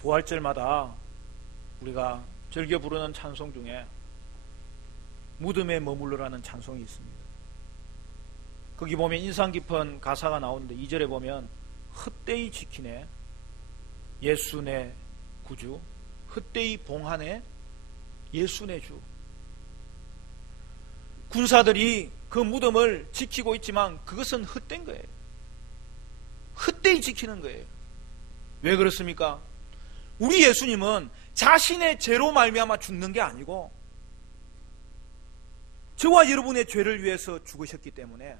부활절마다 우리가 즐겨 부르는 찬송 중에 무덤에 머물러라는 찬송이 있습니다. 거기 보면 인상 깊은 가사가 나오는데 2절에 보면 헛되이 지키네 예수 내 구주, 헛되이 봉하네 예수 내 주. 군사들이 그 무덤을 지키고 있지만 그것은 헛된 거예요. 헛되이 지키는 거예요. 왜 그렇습니까? 우리 예수님은 자신의 죄로 말미암아 죽는 게 아니고 저와 여러분의 죄를 위해서 죽으셨기 때문에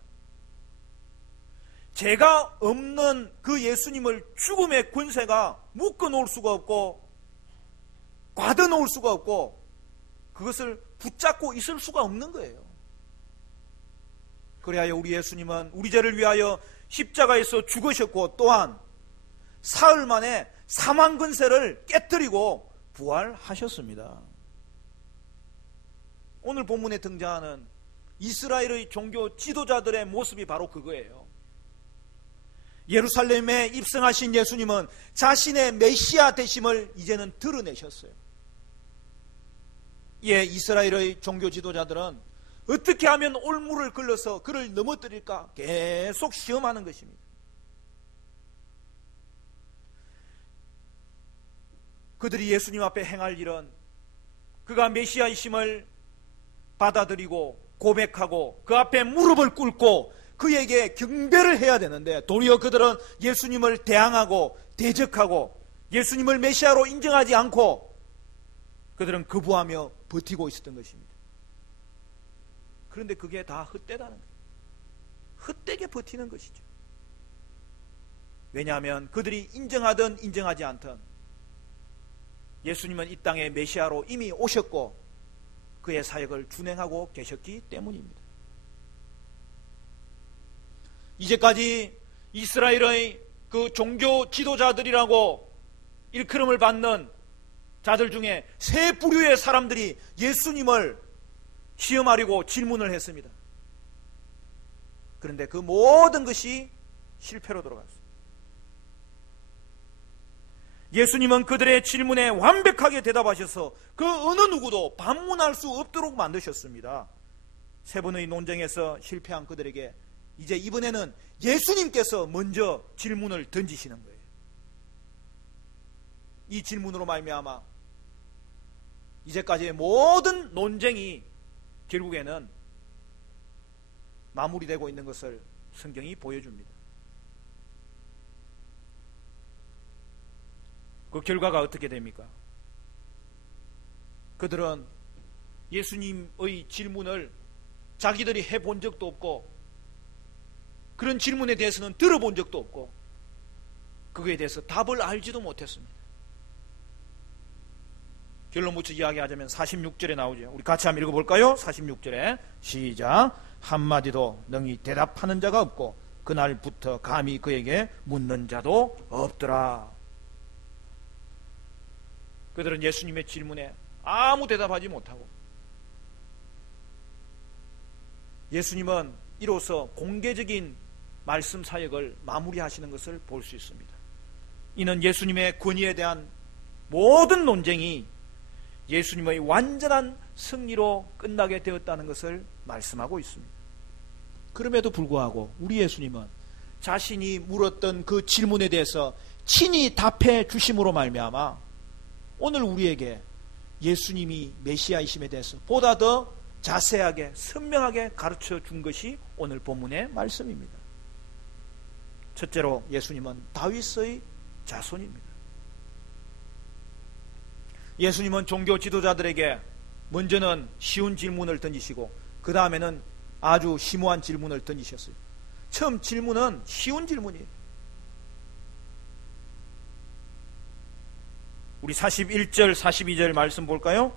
죄가 없는 그 예수님을 죽음의 권세가 묶어놓을 수가 없고 꽈둬놓을 수가 없고 그것을 붙잡고 있을 수가 없는 거예요. 그래야 우리 예수님은 우리 죄를 위하여 십자가에서 죽으셨고 또한 사흘 만에 사망 권세를 깨뜨리고 부활하셨습니다. 오늘 본문에 등장하는 이스라엘의 종교 지도자들의 모습이 바로 그거예요. 예루살렘에 입성하신 예수님은 자신의 메시아 되심을 이제는 드러내셨어요. 예, 이스라엘의 종교 지도자들은 어떻게 하면 올무를 걸러서 그를 넘어뜨릴까 계속 시험하는 것입니다. 그들이 예수님 앞에 행할 일은 그가 메시아이심을 받아들이고 고백하고 그 앞에 무릎을 꿇고 그에게 경배를 해야 되는데 도리어 그들은 예수님을 대항하고 대적하고 예수님을 메시아로 인정하지 않고 그들은 거부하며 버티고 있었던 것입니다. 그런데 그게 다 헛되다는 거예요. 헛되게 버티는 것이죠. 왜냐하면 그들이 인정하든 인정하지 않든 예수님은 이 땅에 메시아로 이미 오셨고 그의 사역을 준행하고 계셨기 때문입니다. 이제까지 이스라엘의 그 종교 지도자들이라고 일컬음을 받는 자들 중에 세 부류의 사람들이 예수님을 시험하려고 질문을 했습니다. 그런데 그 모든 것이 실패로 돌아갔습니다. 예수님은 그들의 질문에 완벽하게 대답하셔서 그 어느 누구도 반문할 수 없도록 만드셨습니다. 세 번의 논쟁에서 실패한 그들에게 이제 이번에는 예수님께서 먼저 질문을 던지시는 거예요. 이 질문으로 말미암아 이제까지의 모든 논쟁이 결국에는 마무리되고 있는 것을 성경이 보여줍니다. 그 결과가 어떻게 됩니까? 그들은 예수님의 질문을 자기들이 해본 적도 없고 그런 질문에 대해서는 들어본 적도 없고 그거에 대해서 답을 알지도 못했습니다. 결론 붙여 이야기하자면 46절에 나오죠. 우리 같이 한번 읽어볼까요? 46절에 시작. 한마디도 능히 대답하는 자가 없고 그날부터 감히 그에게 묻는 자도 없더라. 그들은 예수님의 질문에 아무 대답하지 못하고 예수님은 이로써 공개적인 말씀 사역을 마무리하시는 것을 볼 수 있습니다. 이는 예수님의 권위에 대한 모든 논쟁이 예수님의 완전한 승리로 끝나게 되었다는 것을 말씀하고 있습니다. 그럼에도 불구하고 우리 예수님은 자신이 물었던 그 질문에 대해서 친히 답해 주심으로 말미암아 오늘 우리에게 예수님이 메시아이심에 대해서 보다 더 자세하게 선명하게 가르쳐 준 것이 오늘 본문의 말씀입니다. 첫째로 예수님은 다윗의 자손입니다. 예수님은 종교 지도자들에게 먼저는 쉬운 질문을 던지시고 그 다음에는 아주 심오한 질문을 던지셨어요. 처음 질문은 쉬운 질문이에요. 우리 41절 42절 말씀 볼까요?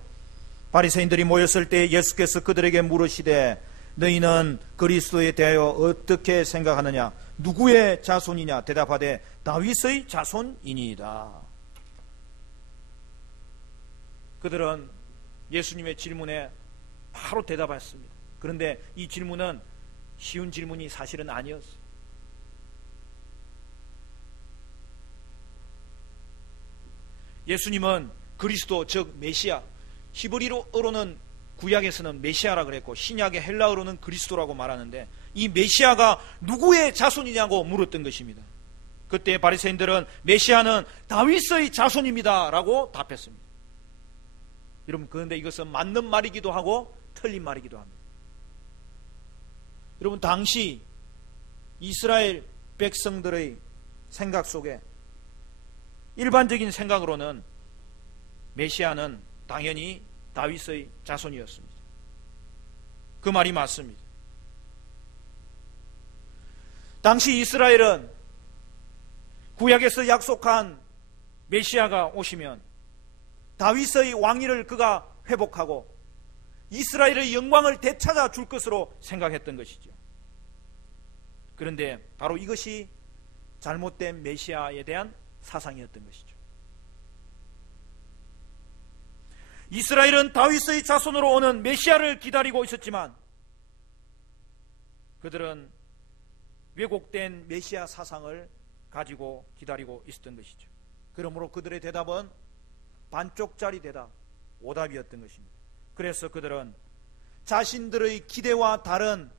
바리새인들이 모였을 때 예수께서 그들에게 물으시되 너희는 그리스도에 대하여 어떻게 생각하느냐? 누구의 자손이냐? 대답하되 다윗의 자손이니이다. 그들은 예수님의 질문에 바로 대답했습니다. 그런데 이 질문은 쉬운 질문이 사실은 아니었어요. 예수님은 그리스도 즉 메시아, 히브리어로는 구약에서는 메시아라 그랬고 신약의 헬라어로는 그리스도라고 말하는데 이 메시아가 누구의 자손이냐고 물었던 것입니다. 그때 바리새인들은 메시아는 다윗의 자손입니다 라고 답했습니다. 여러분, 그런데 이것은 맞는 말이기도 하고 틀린 말이기도 합니다. 여러분, 당시 이스라엘 백성들의 생각 속에 일반적인 생각으로는 메시아는 당연히 다윗의 자손이었습니다. 그 말이 맞습니다. 당시 이스라엘은 구약에서 약속한 메시아가 오시면 다윗의 왕위를 그가 회복하고 이스라엘의 영광을 되찾아 줄 것으로 생각했던 것이죠. 그런데 바로 이것이 잘못된 메시아에 대한 사상이었던 것이죠. 이스라엘은 다윗의 자손으로 오는 메시아를 기다리고 있었지만 그들은 왜곡된 메시아 사상을 가지고 기다리고 있었던 것이죠. 그러므로 그들의 대답은 반쪽짜리 대답, 오답이었던 것입니다. 그래서 그들은 자신들의 기대와 다른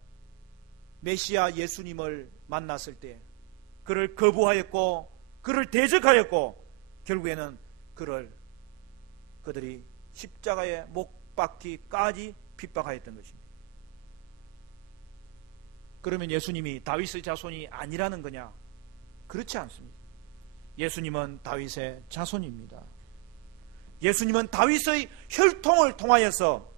메시아 예수님을 만났을 때 그를 거부하였고 그를 대적하였고 결국에는 그들이 십자가에 못 박기까지 핍박하였던 것입니다. 그러면 예수님이 다윗의 자손이 아니라는 거냐? 그렇지 않습니다. 예수님은 다윗의 자손입니다. 예수님은 다윗의 혈통을 통하여서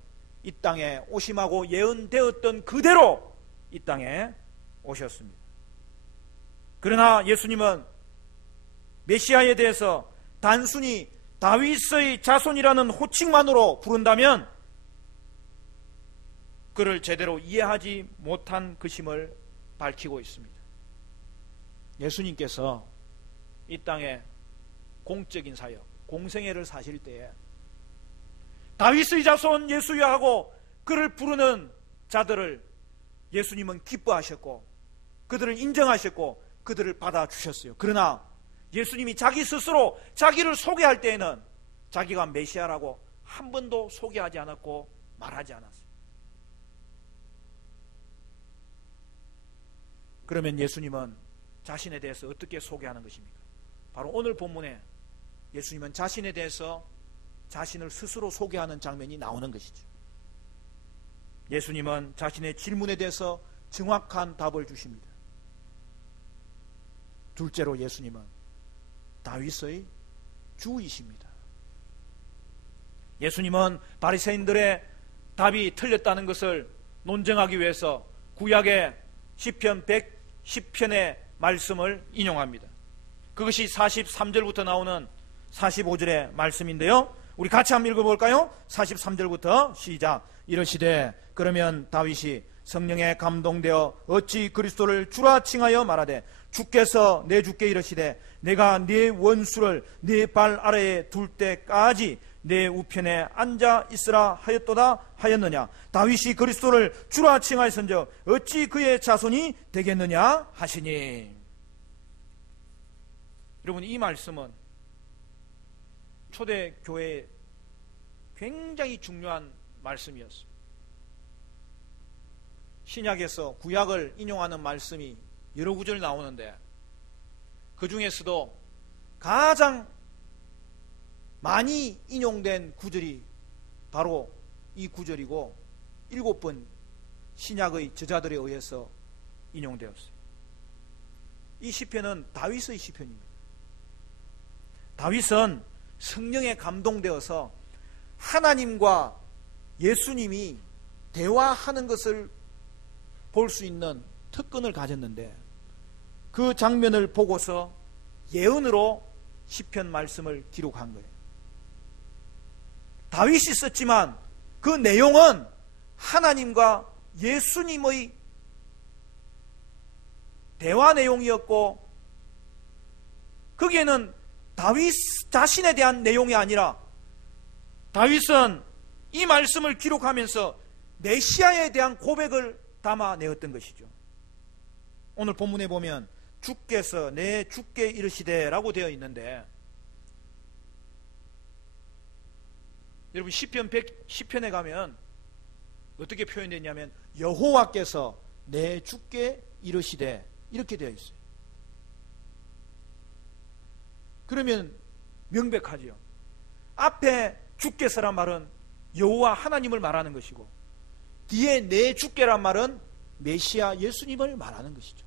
이 땅에 오심하고 예언되었던 그대로 이 땅에 오셨습니다. 그러나 예수님은 메시아에 대해서 단순히 다윗의 자손이라는 호칭만으로 부른다면 그를 제대로 이해하지 못한 것임을 밝히고 있습니다. 예수님께서 이 땅에 공적인 사역, 공생애를 사실 때에 다윗의 자손 예수야 하고 그를 부르는 자들을 예수님은 기뻐하셨고 그들을 인정하셨고 그들을 받아주셨어요. 그러나 예수님이 자기 스스로 자기를 소개할 때에는 자기가 메시아라고 한 번도 소개하지 않았고 말하지 않았어요. 그러면 예수님은 자신에 대해서 어떻게 소개하는 것입니까? 바로 오늘 본문에 예수님은 자신에 대해서 자신을 스스로 소개하는 장면이 나오는 것이죠. 예수님은 자신의 질문에 대해서 정확한 답을 주십니다. 둘째로 예수님은 다윗의 주이십니다. 예수님은 바리새인들의 답이 틀렸다는 것을 논증하기 위해서 구약의 시편 110편의 말씀을 인용합니다. 그것이 43절부터 나오는 45절의 말씀인데요, 우리 같이 한번 읽어볼까요? 43절부터 시작. 이르시되 그러면 다윗이 성령에 감동되어 어찌 그리스도를 주라 칭하여 말하되 주께서 내 주께 이르시되 내가 네 원수를 네 발 아래에 둘 때까지 내 우편에 앉아 있으라 하였도다 하였느냐? 다윗이 그리스도를 주라 칭하였은즉 어찌 그의 자손이 되겠느냐 하시니. 여러분, 이 말씀은 초대교회에 굉장히 중요한 말씀이었습니다. 신약에서 구약을 인용하는 말씀이 여러 구절 나오는데 그 중에서도 가장 많이 인용된 구절이 바로 이 구절이고 7번 신약의 저자들에 의해서 인용되었어요. 이 시편은 다윗의 시편입니다. 다윗은 성령에 감동되어서 하나님과 예수님이 대화하는 것을 볼 수 있는 특권을 가졌는데 그 장면을 보고서 예언으로 시편 말씀을 기록한 거예요. 다윗이 썼지만 그 내용은 하나님과 예수님의 대화 내용이었고 거기에는 다윗 자신에 대한 내용이 아니라 다윗은 이 말씀을 기록하면서 메시아에 대한 고백을 담아내었던 것이죠. 오늘 본문에 보면 주께서 내 주께 이르시되 라고 되어 있는데 여러분 시편 110편에 가면 어떻게 표현되냐면 여호와께서 내 주께 이르시되 이렇게 되어 있어요. 그러면 명백하지요. 앞에 주께서란 말은 여호와 하나님을 말하는 것이고 뒤에 내 주께란 말은 메시아 예수님을 말하는 것이죠.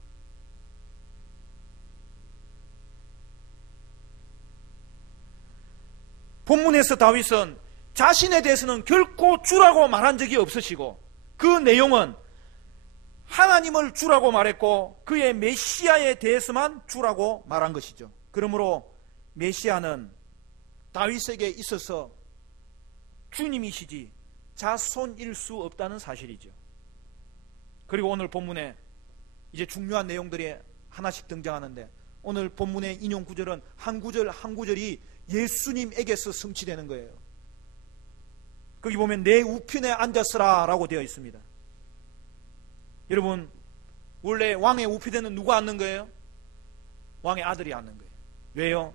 본문에서 다윗은 자신에 대해서는 결코 주라고 말한 적이 없으시고 그 내용은 하나님을 주라고 말했고 그의 메시아에 대해서만 주라고 말한 것이죠. 그러므로 메시아는 다윗에게 있어서 주님이시지 자손일 수 없다는 사실이죠. 그리고 오늘 본문에 이제 중요한 내용들이 하나씩 등장하는데 오늘 본문의 인용 구절은 한 구절 한 구절이 예수님에게서 성취되는 거예요. 거기 보면 내 우편에 앉았으라 라고 되어 있습니다. 여러분 원래 왕의 우편에는 누가 앉는 거예요? 왕의 아들이 앉는 거예요. 왜요?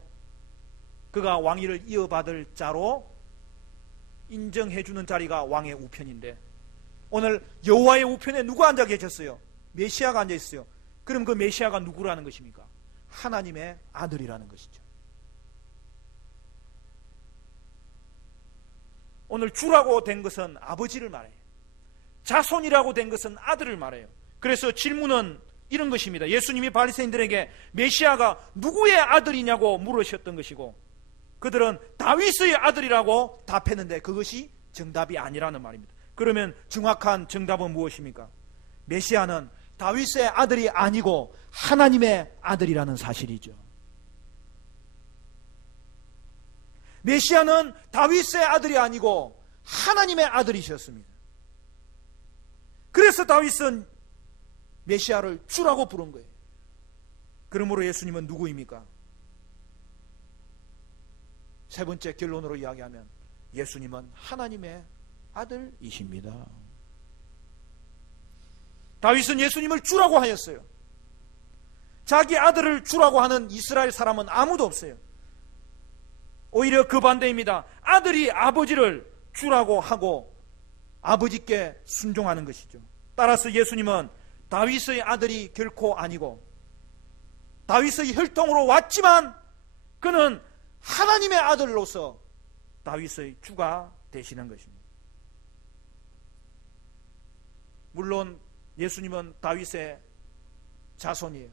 그가 왕위를 이어받을 자로 인정해주는 자리가 왕의 우편인데 오늘 여호와의 우편에 누가 앉아 계셨어요? 메시아가 앉아 있어요. 그럼 그 메시아가 누구라는 것입니까? 하나님의 아들이라는 것이죠. 오늘 주라고 된 것은 아버지를 말해요. 자손이라고 된 것은 아들을 말해요. 그래서 질문은 이런 것입니다. 예수님이 바리새인들에게 메시아가 누구의 아들이냐고 물으셨던 것이고 그들은 다윗의 아들이라고 답했는데 그것이 정답이 아니라는 말입니다. 그러면 정확한 정답은 무엇입니까? 메시아는 다윗의 아들이 아니고 하나님의 아들이라는 사실이죠. 메시아는 다윗의 아들이 아니고 하나님의 아들이셨습니다. 그래서 다윗은 메시아를 주라고 부른 거예요. 그러므로 예수님은 누구입니까? 세 번째 결론으로 이야기하면 예수님은 하나님의 아들이십니다. 다윗은 예수님을 주라고 하였어요. 자기 아들을 주라고 하는 이스라엘 사람은 아무도 없어요. 오히려 그 반대입니다. 아들이 아버지를 주라고 하고 아버지께 순종하는 것이죠. 따라서 예수님은 다윗의 아들이 결코 아니고 다윗의 혈통으로 왔지만 그는 하나님의 아들로서 다윗의 주가 되시는 것입니다. 물론 예수님은 다윗의 자손이에요.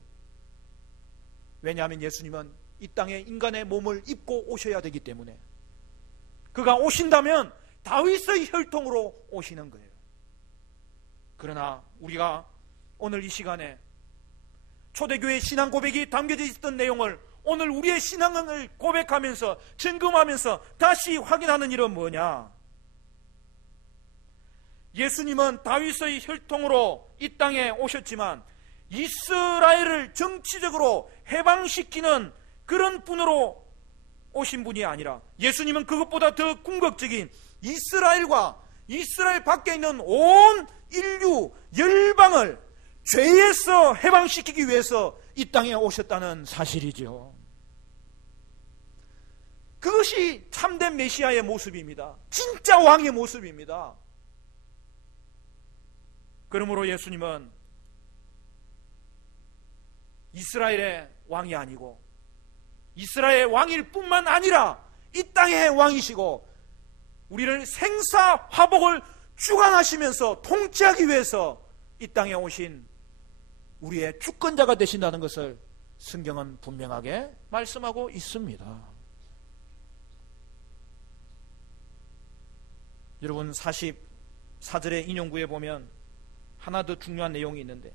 왜냐하면 예수님은 이 땅에 인간의 몸을 입고 오셔야 되기 때문에 그가 오신다면 다윗의 혈통으로 오시는 거예요. 그러나 우리가 오늘 이 시간에 초대교회 신앙 고백이 담겨져 있던 내용을 오늘 우리의 신앙을 고백하면서 점검하면서 다시 확인하는 일은 뭐냐? 예수님은 다윗의 혈통으로 이 땅에 오셨지만 이스라엘을 정치적으로 해방시키는 그런 분으로 오신 분이 아니라 예수님은 그것보다 더 궁극적인 이스라엘과 이스라엘 밖에 있는 온 인류 열방을 죄에서 해방시키기 위해서 이 땅에 오셨다는 사실이죠. 그것이 참된 메시아의 모습입니다. 진짜 왕의 모습입니다. 그러므로 예수님은 이스라엘의 왕이 아니고 이스라엘 왕일 뿐만 아니라 이 땅의 왕이시고 우리를 생사화복을 주관하시면서 통치하기 위해서 이 땅에 오신 우리의 주권자가 되신다는 것을 성경은 분명하게 말씀하고 있습니다. 여러분 44절의 인용구에 보면 하나 더 중요한 내용이 있는데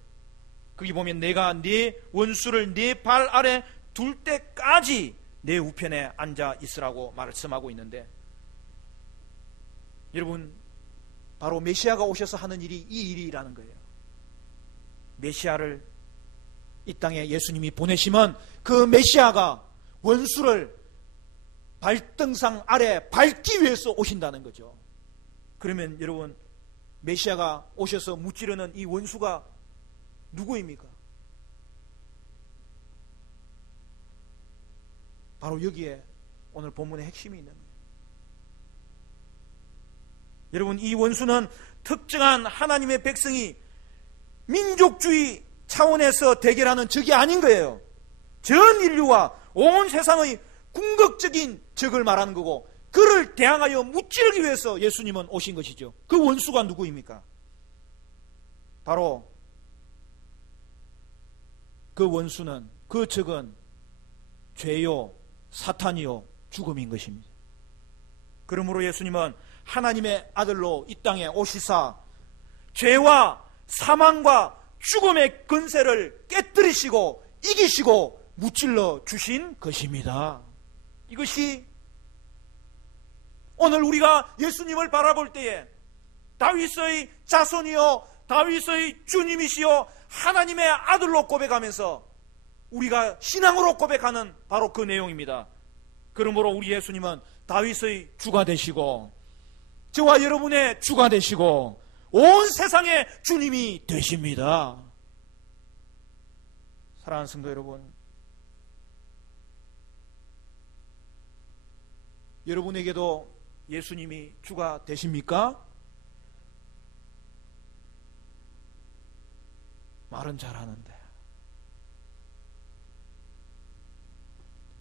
거기 보면 내가 네 원수를 네 발 아래 둘 때까지 내 우편에 앉아 있으라고 말씀하고 있는데 여러분 바로 메시아가 오셔서 하는 일이 이 일이라는 거예요. 메시아를 이 땅에 예수님이 보내시면 그 메시아가 원수를 발등상 아래 밟기 위해서 오신다는 거죠. 그러면 여러분 메시아가 오셔서 무찌르는 이 원수가 누구입니까? 바로 여기에 오늘 본문의 핵심이 있는 거예요. 여러분, 이 원수는 특정한 하나님의 백성이 민족주의 차원에서 대결하는 적이 아닌 거예요. 전 인류와 온 세상의 궁극적인 적을 말하는 거고, 그를 대항하여 무찌르기 위해서 예수님은 오신 것이죠. 그 원수가 누구입니까? 바로 그 원수는, 그 적은 죄요, 사탄이요, 죽음인 것입니다. 그러므로 예수님은 하나님의 아들로 이 땅에 오시사 죄와 사망과 죽음의 권세를 깨뜨리시고 이기시고 무찔러 주신 것입니다. 이것이 오늘 우리가 예수님을 바라볼 때에 다윗의 자손이요, 다윗의 주님이시요, 하나님의 아들로 고백하면서 우리가 신앙으로 고백하는 바로 그 내용입니다. 그러므로 우리 예수님은 다윗의 주가 되시고 저와 여러분의 주가 되시고 온 세상의 주님이 되십니다. 사랑하는 성도 여러분, 여러분에게도 예수님이 주가 되십니까? 말은 잘하는데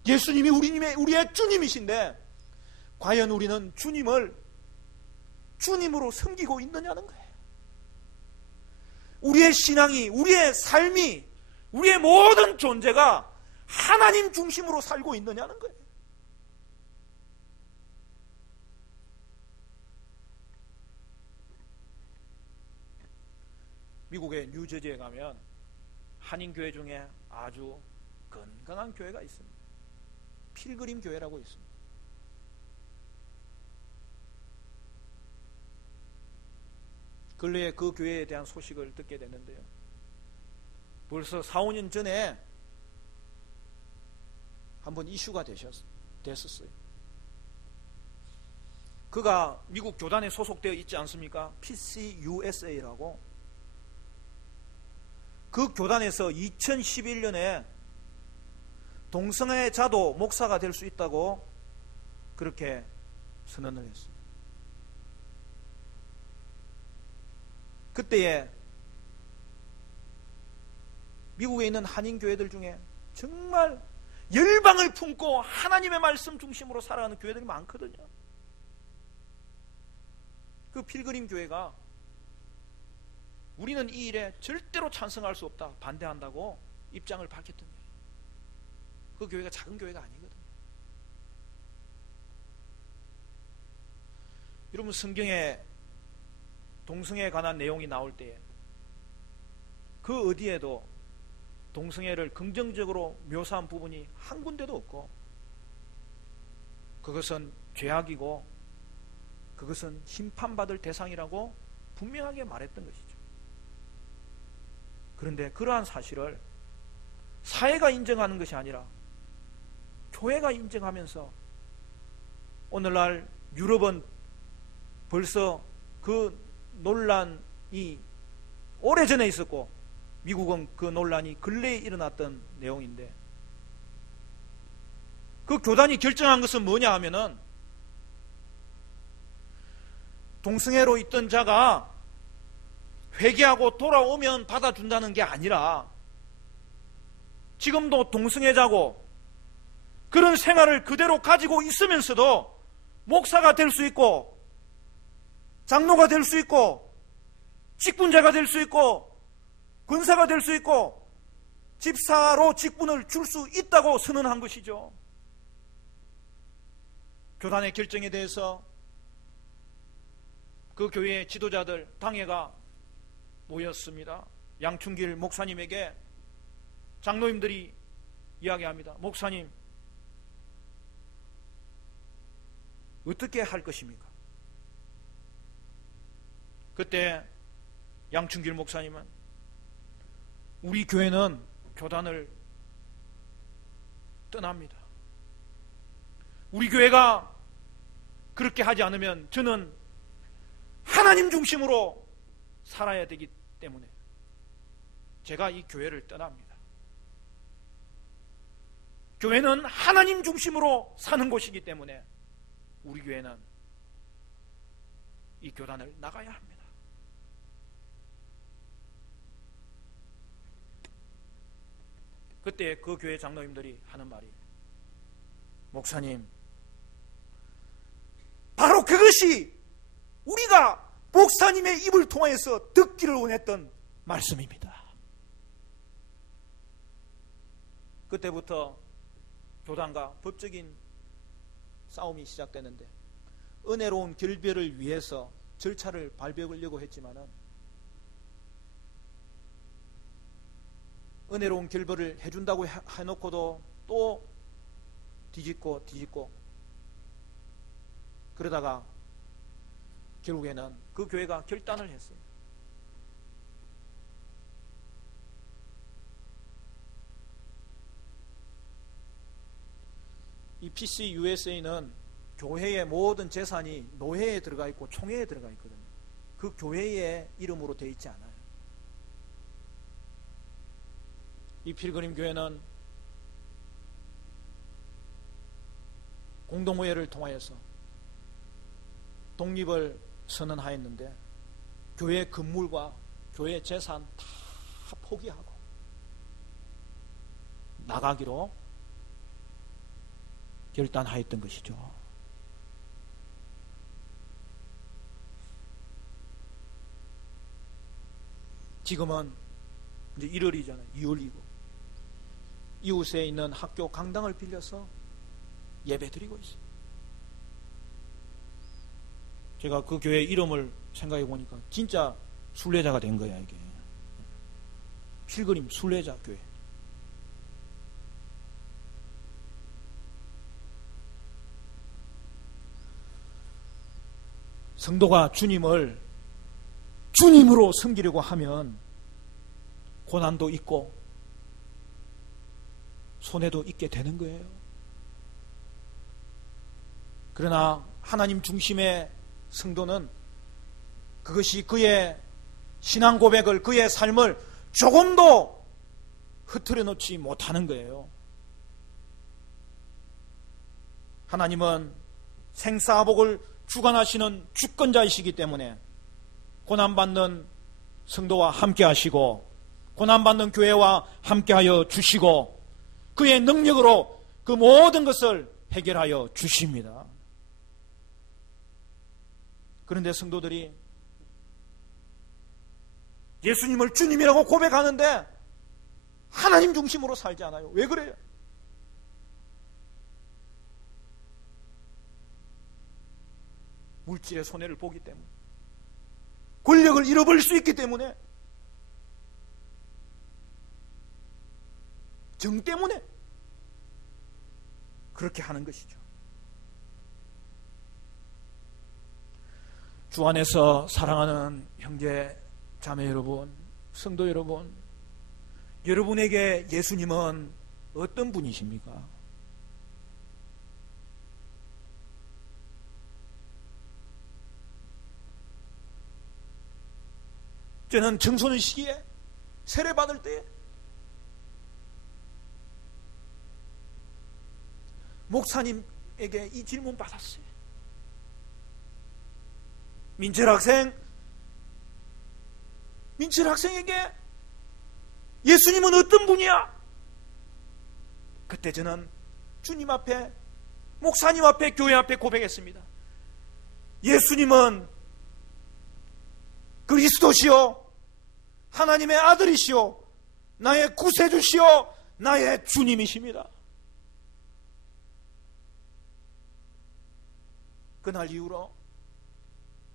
예수님이 우리의 주님이신데 과연 우리는 주님을 주님으로 섬기고 있느냐는 거예요. 우리의 신앙이, 우리의 삶이, 우리의 모든 존재가 하나님 중심으로 살고 있느냐는 거예요. 미국의 뉴저지에 가면 한인교회 중에 아주 건강한 교회가 있습니다. 필그림 교회라고 있습니다. 근래에 그 교회에 대한 소식을 듣게 됐는데요, 벌써 4, 5년 전에 한번 이슈가 됐었어요. 그가 미국 교단에 소속되어 있지 않습니까? PCUSA라고. 그 교단에서 2011년에 동성애자도 목사가 될 수 있다고 그렇게 선언을 했어요. 그때에 미국에 있는 한인교회들 중에 정말 열방을 품고 하나님의 말씀 중심으로 살아가는 교회들이 많거든요. 그 필그림 교회가 우리는 이 일에 절대로 찬성할 수 없다, 반대한다고 입장을 밝혔던 거예요. 그 교회가 작은 교회가 아니거든요. 여러분, 성경에 동성애에 관한 내용이 나올 때에 그 어디에도 동성애를 긍정적으로 묘사한 부분이 한 군데도 없고, 그것은 죄악이고 그것은 심판받을 대상이라고 분명하게 말했던 것이죠. 그런데 그러한 사실을 사회가 인정하는 것이 아니라 교회가 인정하면서 오늘날 유럽은 벌써 그 논란이 오래전에 있었고 미국은 그 논란이 근래에 일어났던 내용인데, 그 교단이 결정한 것은 뭐냐 하면은 동성애로 있던 자가 회개하고 돌아오면 받아준다는 게 아니라 지금도 동성애자고 그런 생활을 그대로 가지고 있으면서도 목사가 될 수 있고 장로가 될 수 있고 직분자가 될 수 있고 권사가 될 수 있고 집사로 직분을 줄 수 있다고 선언한 것이죠. 교단의 결정에 대해서 그 교회의 지도자들, 당회가 모였습니다. 양충길 목사님에게 장로님들이 이야기합니다. 목사님, 어떻게 할 것입니까? 그때 양충길 목사님은 우리 교회는 교단을 떠납니다. 우리 교회가 그렇게 하지 않으면 저는 하나님 중심으로 살아야 되기 때문에 제가 이 교회를 떠납니다. 교회는 하나님 중심으로 사는 곳이기 때문에 우리 교회는 이 교단을 나가야 합니다. 그때 그 교회 장로님들이 하는 말이, 목사님, 바로 그것이 우리가 목사님의 입을 통해서 듣기를 원했던 말씀입니다. 그때부터 교단과 법적인 싸움이 시작되는데, 은혜로운 결별을 위해서 절차를 밟으려고 했지만은 은혜로운 결별을 해준다고 해놓고도 또 뒤집고 그러다가 결국에는 그 교회가 결단을 했어요. 이 PCUSA는 교회의 모든 재산이 노회에 들어가 있고 총회에 들어가 있거든요. 그 교회의 이름으로 되어 있지 않아요. 이 필그림 교회는 공동회의를 통하여서 독립을 선언하였는데, 교회 건물과 교회 재산 다 포기하고 나가기로 결단하였던 것이죠. 지금은 이제 1월이잖아요. 2월이고 이웃에 있는 학교 강당을 빌려서 예배 드리고 있어요. 제가 그 교회 이름을 생각해 보니까 진짜 순례자가 된 거야, 이게. 필그림 순례자 교회. 성도가 주님을 주님으로 섬기려고 하면 고난도 있고 손해도 있게 되는 거예요. 그러나 하나님 중심의 성도는 그것이 그의 신앙 고백을, 그의 삶을 조금도 흐트려 놓지 못하는 거예요. 하나님은 생사복을 주관하시는 주권자이시기 때문에 고난받는 성도와 함께 하시고 고난받는 교회와 함께하여 주시고 그의 능력으로 그 모든 것을 해결하여 주십니다. 그런데 성도들이 예수님을 주님이라고 고백하는데 하나님 중심으로 살지 않아요. 왜 그래요? 물질의 손해를 보기 때문에, 권력을 잃어버릴 수 있기 때문에, 정 때문에 그렇게 하는 것이죠. 주 안에서 사랑하는 형제 자매 여러분, 성도 여러분, 여러분에게 예수님은 어떤 분이십니까? 저는 청소년 시기에 세례받을 때 목사님에게 이 질문 받았어요. 민철 학생에게 예수님은 어떤 분이야? 그때 저는 주님 앞에, 목사님 앞에, 교회 앞에 고백했습니다. 예수님은 그리스도시요 하나님의 아들이시요 나의 구세주시요 나의 주님이십니다. 그날 이후로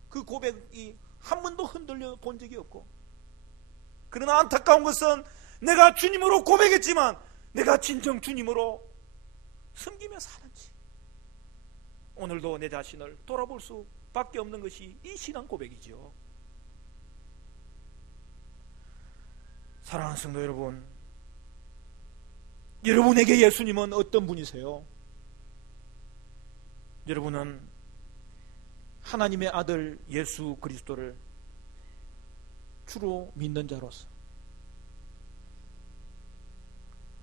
그 고백이 한 번도 흔들려 본 적이 없고, 그러나 안타까운 것은 내가 주님으로 고백했지만 내가 진정 주님으로 섬기며 사는지 오늘도 내 자신을 돌아볼 수밖에 없는 것이 이 신앙 고백이죠. 사랑하는 성도 여러분, 여러분에게 예수님은 어떤 분이세요? 여러분은 하나님의 아들 예수 그리스도를 주로 믿는 자로서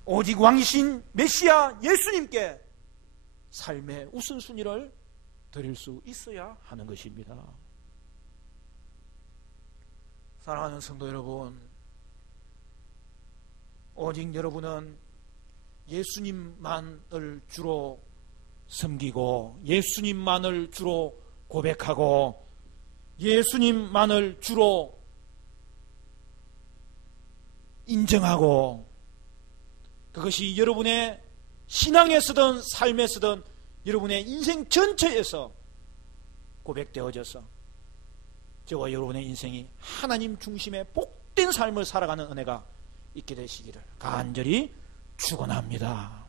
오직 왕이신 메시아 예수님께 삶의 우선순위를 드릴 수 있어야 하는 것입니다. 사랑하는 성도 여러분, 오직 여러분은 예수님만을 주로 섬기고 예수님만을 주로 고백하고 예수님만을 주로 인정하고, 그것이 여러분의 신앙에서든 삶에서든 여러분의 인생 전체에서 고백되어져서 저와 여러분의 인생이 하나님 중심의 복된 삶을 살아가는 은혜가 있게 되시기를 간절히 축원합니다.